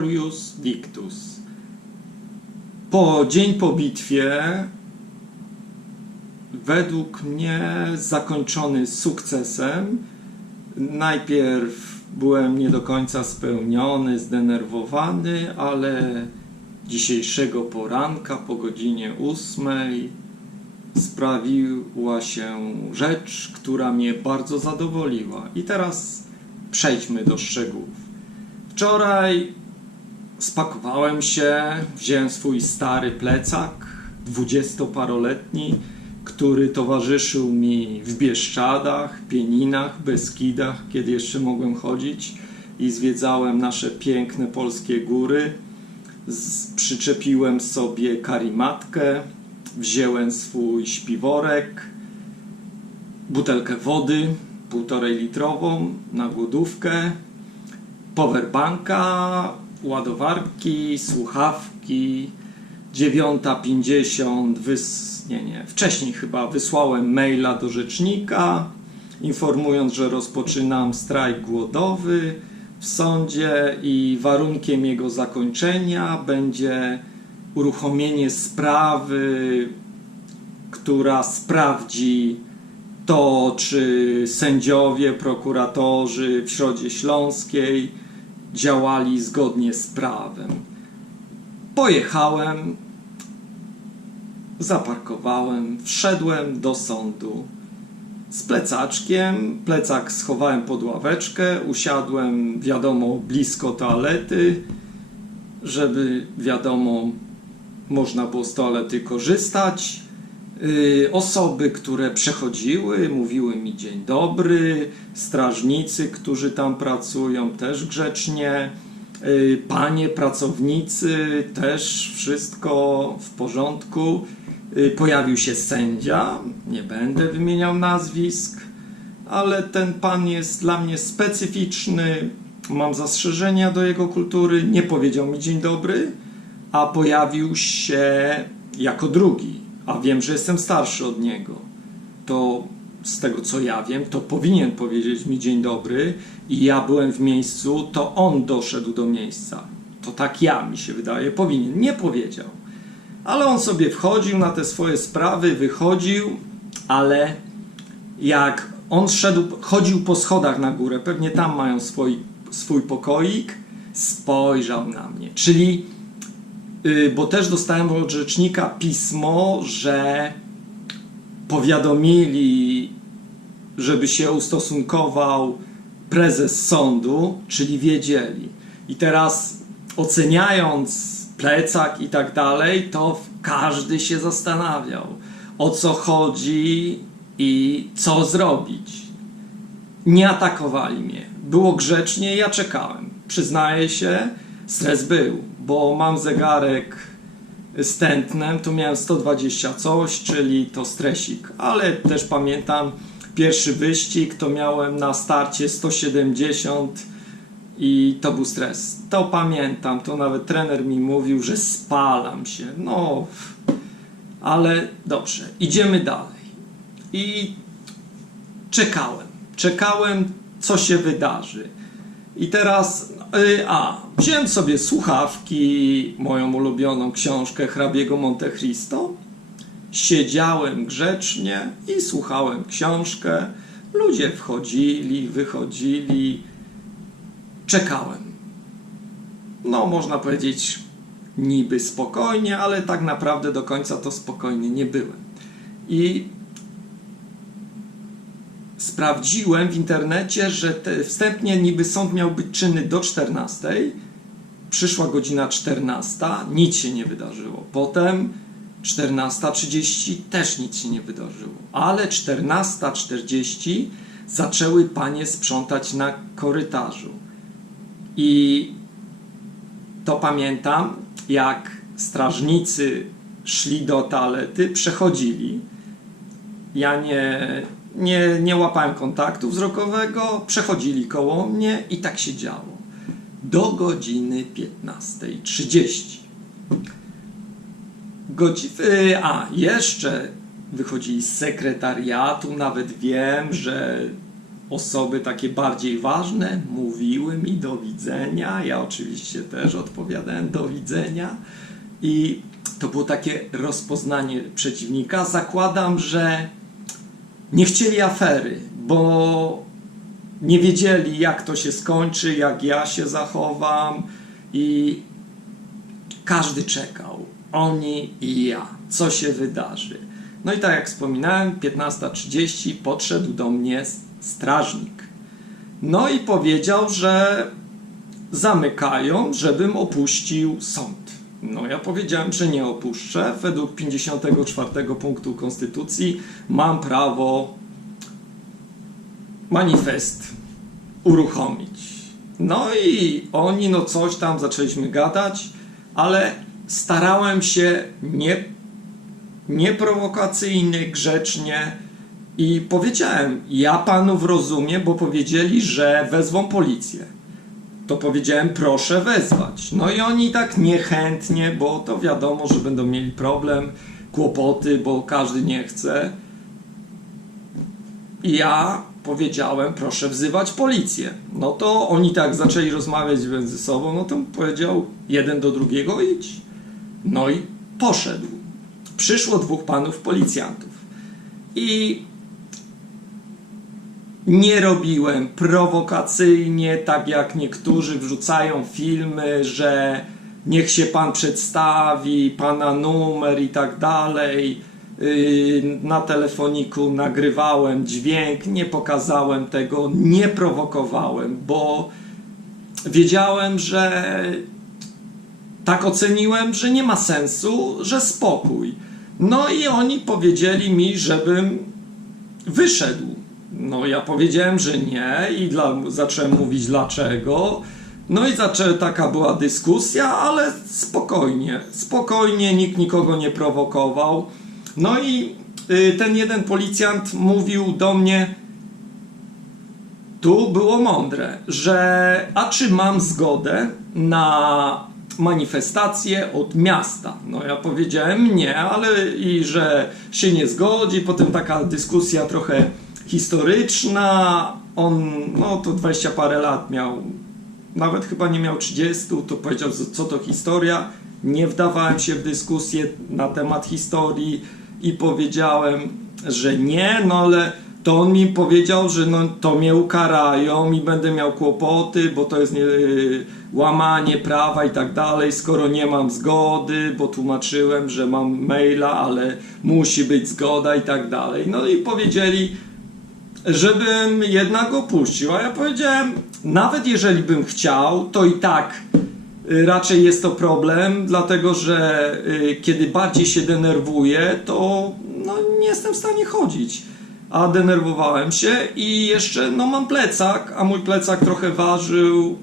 Glorious Victus. Po dzień po bitwie, według mnie zakończony sukcesem. Najpierw byłem nie do końca spełniony, zdenerwowany, ale dzisiejszego poranka po godzinie ósmej sprawiła się rzecz, która mnie bardzo zadowoliła. I teraz przejdźmy do szczegółów. Wczoraj spakowałem się, wziąłem swój stary plecak, dwudziestoparoletni, który towarzyszył mi w Bieszczadach, Pieninach, Beskidach, kiedy jeszcze mogłem chodzić i zwiedzałem nasze piękne polskie góry. Z, przyczepiłem sobie karimatkę, wziąłem swój śpiworek, butelkę wody, półtorej litrową na głodówkę, powerbanka, ładowarki, słuchawki. 9.50 wys... nie, nie, wcześniej chyba wysłałem maila do rzecznika, informując, że rozpoczynam strajk głodowy w sądzie i warunkiem jego zakończenia będzie uruchomienie sprawy, która sprawdzi to, czy sędziowie, prokuratorzy w Środzie Śląskiej działali zgodnie z prawem. Pojechałem, zaparkowałem, wszedłem do sądu z plecaczkiem. Plecak schowałem pod ławeczkę, usiadłem, wiadomo, blisko toalety, żeby, wiadomo, można było z toalety korzystać. Y, Osoby, które przechodziły, mówiły mi dzień dobry, strażnicy, którzy tam pracują, też grzecznie, Y, panie pracownicy, też wszystko w porządku. Y, Pojawił się sędzia, nie będę wymieniał nazwisk, ale ten pan jest dla mnie specyficzny, mam zastrzeżenia do jego kultury, nie powiedział mi dzień dobry, a pojawił się jako drugi, a wiem, że jestem starszy od niego. To z tego co ja wiem, to powinien powiedzieć mi dzień dobry i ja byłem w miejscu, to on doszedł do miejsca. To tak ja mi się wydaje, powinien. Nie powiedział. Ale on sobie wchodził na te swoje sprawy, wychodził, ale jak on szedł, chodził po schodach na górę, pewnie tam mają swój, swój pokoik, spojrzał na mnie. Czyli, bo też dostałem od rzecznika pismo, że powiadomili, żeby się ustosunkował prezes sądu, czyli wiedzieli. I teraz oceniając plecak i tak dalej, to każdy się zastanawiał, o co chodzi i co zrobić. Nie atakowali mnie. Było grzecznie, ja czekałem. Przyznaję się, stres był, bo mam zegarek z tętnem, tu miałem 120 coś, czyli to stresik, ale też pamiętam pierwszy wyścig, to miałem na starcie 170 i to był stres. To pamiętam, to nawet trener mi mówił, że spalam się. No, ale dobrze, idziemy dalej. I czekałem, czekałem, co się wydarzy. I teraz, y, a, wziąłem sobie słuchawki, moją ulubioną książkę hrabiego Monte Cristo, siedziałem grzecznie i słuchałem książkę. Ludzie wchodzili, wychodzili, czekałem. No, można powiedzieć, niby spokojnie, ale tak naprawdę do końca to spokojnie nie byłem. I sprawdziłem w internecie, że wstępnie niby sąd miał być czynny do 14. Przyszła godzina 14, nic się nie wydarzyło. Potem 14.30 też nic się nie wydarzyło. Ale 14.40 zaczęły panie sprzątać na korytarzu. I to pamiętam, jak strażnicy szli do toalety, przechodzili. Ja nie, nie, nie łapałem kontaktu wzrokowego, przechodzili koło mnie i tak się działo. Do godziny 15.30. Godziny, a jeszcze wychodzili z sekretariatu, nawet wiem, że osoby takie bardziej ważne mówiły mi do widzenia. Ja oczywiście też odpowiadałem do widzenia. I to było takie rozpoznanie przeciwnika. Zakładam, że nie chcieli afery, bo nie wiedzieli, jak to się skończy, jak ja się zachowam i każdy czekał. Oni i ja. Co się wydarzy? No i tak jak wspominałem, 15.30 podszedł do mnie strażnik. No i powiedział, że zamykają, żebym opuścił sąd. No ja powiedziałem, że nie opuszczę. Według 54 punktu Konstytucji mam prawo manifest uruchomić. No i oni, no coś tam zaczęliśmy gadać, ale starałem się nie, nieprowokacyjnie, grzecznie i powiedziałem, ja panów rozumiem, bo powiedzieli, że wezwą policję. To powiedziałem, proszę wezwać. No i oni tak niechętnie, bo to wiadomo, że będą mieli problem, kłopoty, bo każdy nie chce. I ja powiedziałem, proszę wzywać policję. No to oni tak zaczęli rozmawiać między sobą, no to powiedział jeden do drugiego idź. No i poszedł. Przyszło dwóch panów policjantów. I nie robiłem prowokacyjnie, tak jak niektórzy wrzucają filmy, że niech się pan przedstawi, pana numer i tak dalej. Yy, Na telefoniku nagrywałem dźwięk, nie pokazałem tego, nie prowokowałem, bo wiedziałem, że tak oceniłem, że nie ma sensu, że spokój. No i oni powiedzieli mi, żebym wyszedł. No ja powiedziałem, że nie i dla, zacząłem mówić dlaczego. No i zaczę, taka była dyskusja, ale spokojnie, spokojnie, nikt nikogo nie prowokował. No i y, ten jeden policjant mówił do mnie, tu było mądre, że a czy mam zgodę na manifestację od miasta? No ja powiedziałem nie, ale i że się nie zgodzi. Potem taka dyskusja trochę historyczna. On, no to 20 parę lat miał, nawet chyba nie miał 30, to powiedział, co to historia. Nie wdawałem się w dyskusję na temat historii i powiedziałem, że nie, no ale to on mi powiedział, że no, to mnie ukarają i będę miał kłopoty, bo to jest nie, y, łamanie prawa i tak dalej, skoro nie mam zgody, bo tłumaczyłem, że mam maila, ale musi być zgoda i tak dalej. No i powiedzieli, żebym jednak opuścił, a ja powiedziałem, nawet jeżeli bym chciał, to i tak y, raczej jest to problem, dlatego że y, kiedy bardziej się denerwuję, to no, nie jestem w stanie chodzić. A denerwowałem się i jeszcze no, mam plecak, a mój plecak trochę ważył,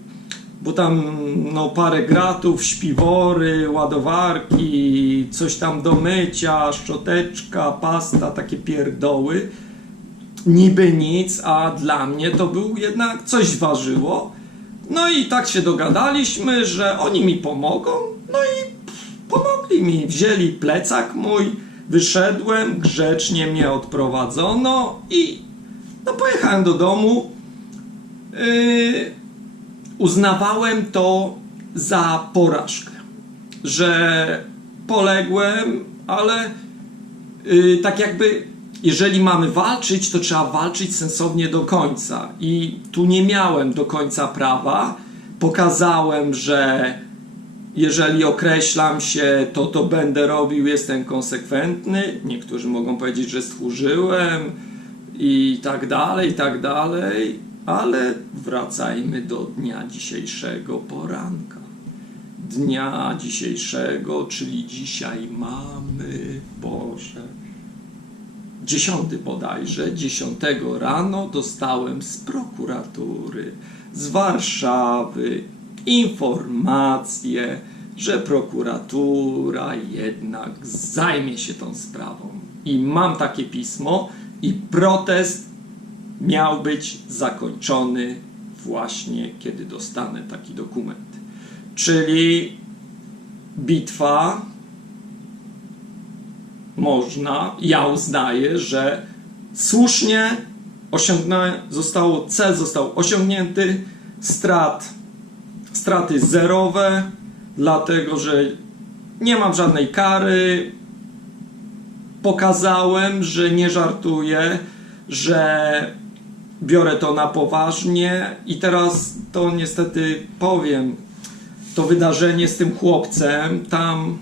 bo tam no, parę gratów, śpiwory, ładowarki, coś tam do mycia, szczoteczka, pasta, takie pierdoły. Niby nic, a dla mnie to był jednak coś ważyło. No i tak się dogadaliśmy, że oni mi pomogą. No i pomogli mi. Wzięli plecak mój, wyszedłem, grzecznie mnie odprowadzono i no pojechałem do domu. Yy, uznawałem to za porażkę, że poległem, ale yy, tak jakby jeżeli mamy walczyć, to trzeba walczyć sensownie do końca. I tu nie miałem do końca prawa. Pokazałem, że jeżeli określam się, to to będę robił, jestem konsekwentny. Niektórzy mogą powiedzieć, że stchórzyłem i tak dalej, i tak dalej, ale wracajmy do dnia dzisiejszego poranka. Dnia dzisiejszego, czyli dzisiaj mamy, Boże, dziesiąty bodajże, dziesiątego rano dostałem z prokuratury z Warszawy informację, że prokuratura jednak zajmie się tą sprawą. I mam takie pismo i protest miał być zakończony właśnie kiedy dostanę taki dokument. Czyli bitwa można, ja uznaję, że słusznie zostało, cel został osiągnięty, strat, straty zerowe, dlatego że nie mam żadnej kary, pokazałem, że nie żartuję, że biorę to na poważnie i teraz to niestety powiem, to wydarzenie z tym chłopcem, tam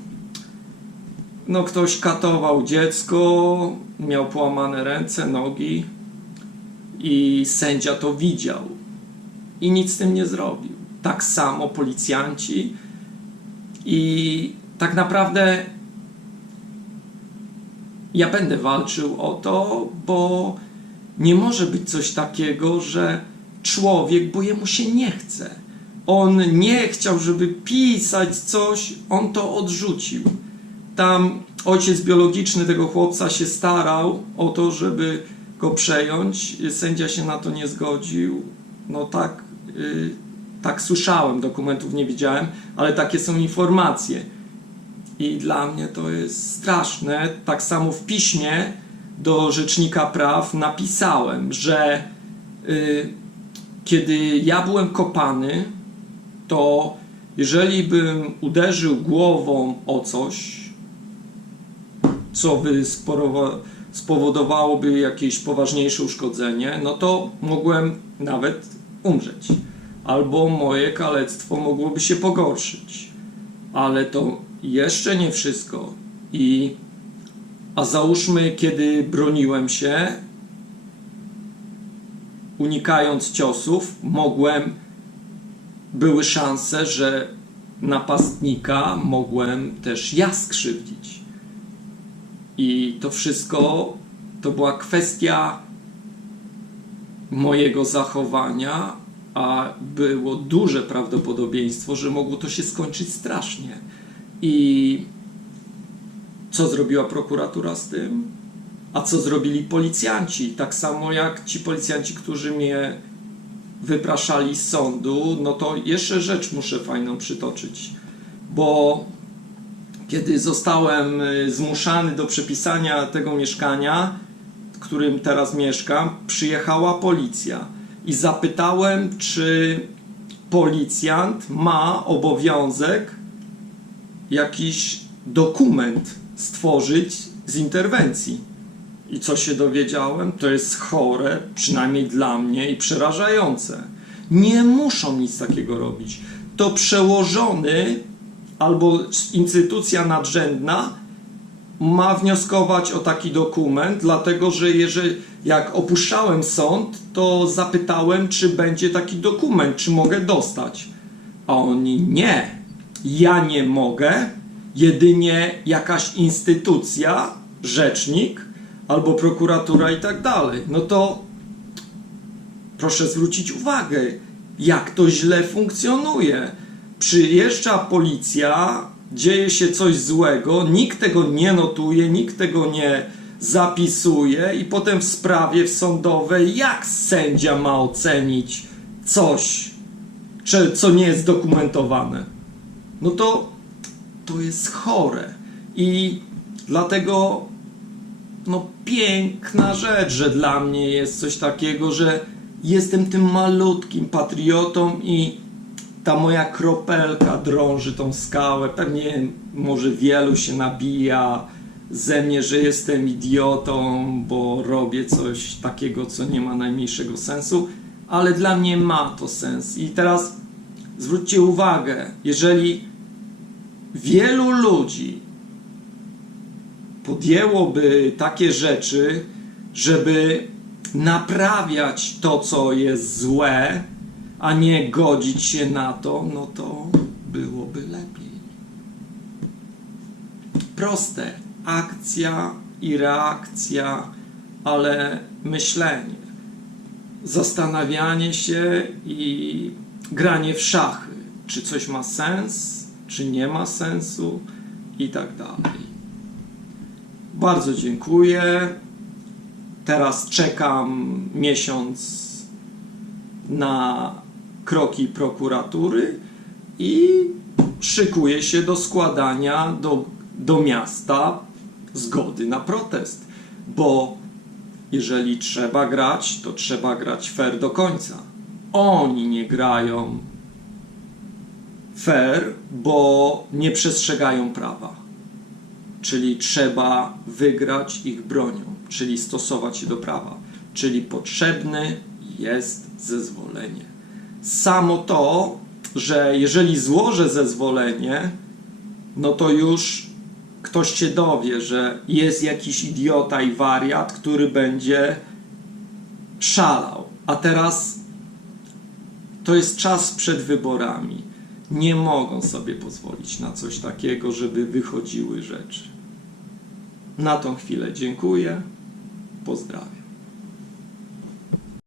no ktoś katował dziecko, miał połamane ręce, nogi i sędzia to widział i nic z tym nie zrobił. Tak samo policjanci i tak naprawdę ja będę walczył o to, bo nie może być coś takiego, że człowiek, bo jemu się nie chce. On nie chciał, żeby pisać coś, on to odrzucił. Tam ojciec biologiczny tego chłopca się starał o to, żeby go przejąć. Sędzia się na to nie zgodził. No tak, y, tak słyszałem, dokumentów nie widziałem, ale takie są informacje. I dla mnie to jest straszne. Tak samo w piśmie do Rzecznika Praw napisałem, że y, kiedy ja byłem kopany, to jeżeli bym uderzył głową o coś, co spowodowałoby jakieś poważniejsze uszkodzenie, no to mogłem nawet umrzeć. Albo moje kalectwo mogłoby się pogorszyć. Ale to jeszcze nie wszystko. I a załóżmy, kiedy broniłem się, unikając ciosów, mogłem, były szanse, że napastnika mogłem też ja skrzywdzić. I to wszystko to była kwestia mojego zachowania, a było duże prawdopodobieństwo, że mogło to się skończyć strasznie. I co zrobiła prokuratura z tym? A co zrobili policjanci? Tak samo jak ci policjanci, którzy mnie wypraszali z sądu, no to jeszcze rzecz muszę fajną przytoczyć, bo kiedy zostałem y, zmuszany do przepisania tego mieszkania, w którym teraz mieszkam, przyjechała policja i zapytałem, czy policjant ma obowiązek jakiś dokument stworzyć z interwencji. I co się dowiedziałem? To jest chore, przynajmniej dla mnie, i przerażające. Nie muszą nic takiego robić. To przełożony albo instytucja nadrzędna ma wnioskować o taki dokument, dlatego że jeżeli jak opuszczałem sąd, to zapytałem, czy będzie taki dokument, czy mogę dostać. A oni nie. Ja nie mogę, jedynie jakaś instytucja, rzecznik albo prokuratura i tak dalej. No to proszę zwrócić uwagę, jak to źle funkcjonuje. Przyjeżdża policja, dzieje się coś złego, nikt tego nie notuje, nikt tego nie zapisuje i potem w sprawie w sądowej jak sędzia ma ocenić coś, czy, co nie jest dokumentowane? No to to jest chore. I dlatego no piękna rzecz, że dla mnie jest coś takiego, że jestem tym malutkim patriotą i ta moja kropelka drąży tą skałę. Pewnie może wielu się nabija ze mnie, że jestem idiotą, bo robię coś takiego, co nie ma najmniejszego sensu, ale dla mnie ma to sens. I teraz zwróćcie uwagę, jeżeli wielu ludzi podjęłoby takie rzeczy, żeby naprawiać to, co jest złe, a nie godzić się na to, no to byłoby lepiej. Proste. Akcja i reakcja, ale myślenie, zastanawianie się i granie w szachy. Czy coś ma sens, czy nie ma sensu i tak dalej. Bardzo dziękuję. Teraz czekam miesiąc na kroki prokuratury i szykuję się do składania do, do miasta zgody na protest, bo jeżeli trzeba grać, to trzeba grać fair do końca. Oni nie grają fair, bo nie przestrzegają prawa. Czyli trzeba wygrać ich bronią, czyli stosować się do prawa. Czyli potrzebne jest zezwolenie. Samo to, że jeżeli złożę zezwolenie, no to już ktoś się dowie, że jest jakiś idiota i wariat, który będzie szalał. A teraz to jest czas przed wyborami. Nie mogą sobie pozwolić na coś takiego, żeby wychodziły rzeczy. Na tą chwilę dziękuję. Pozdrawiam.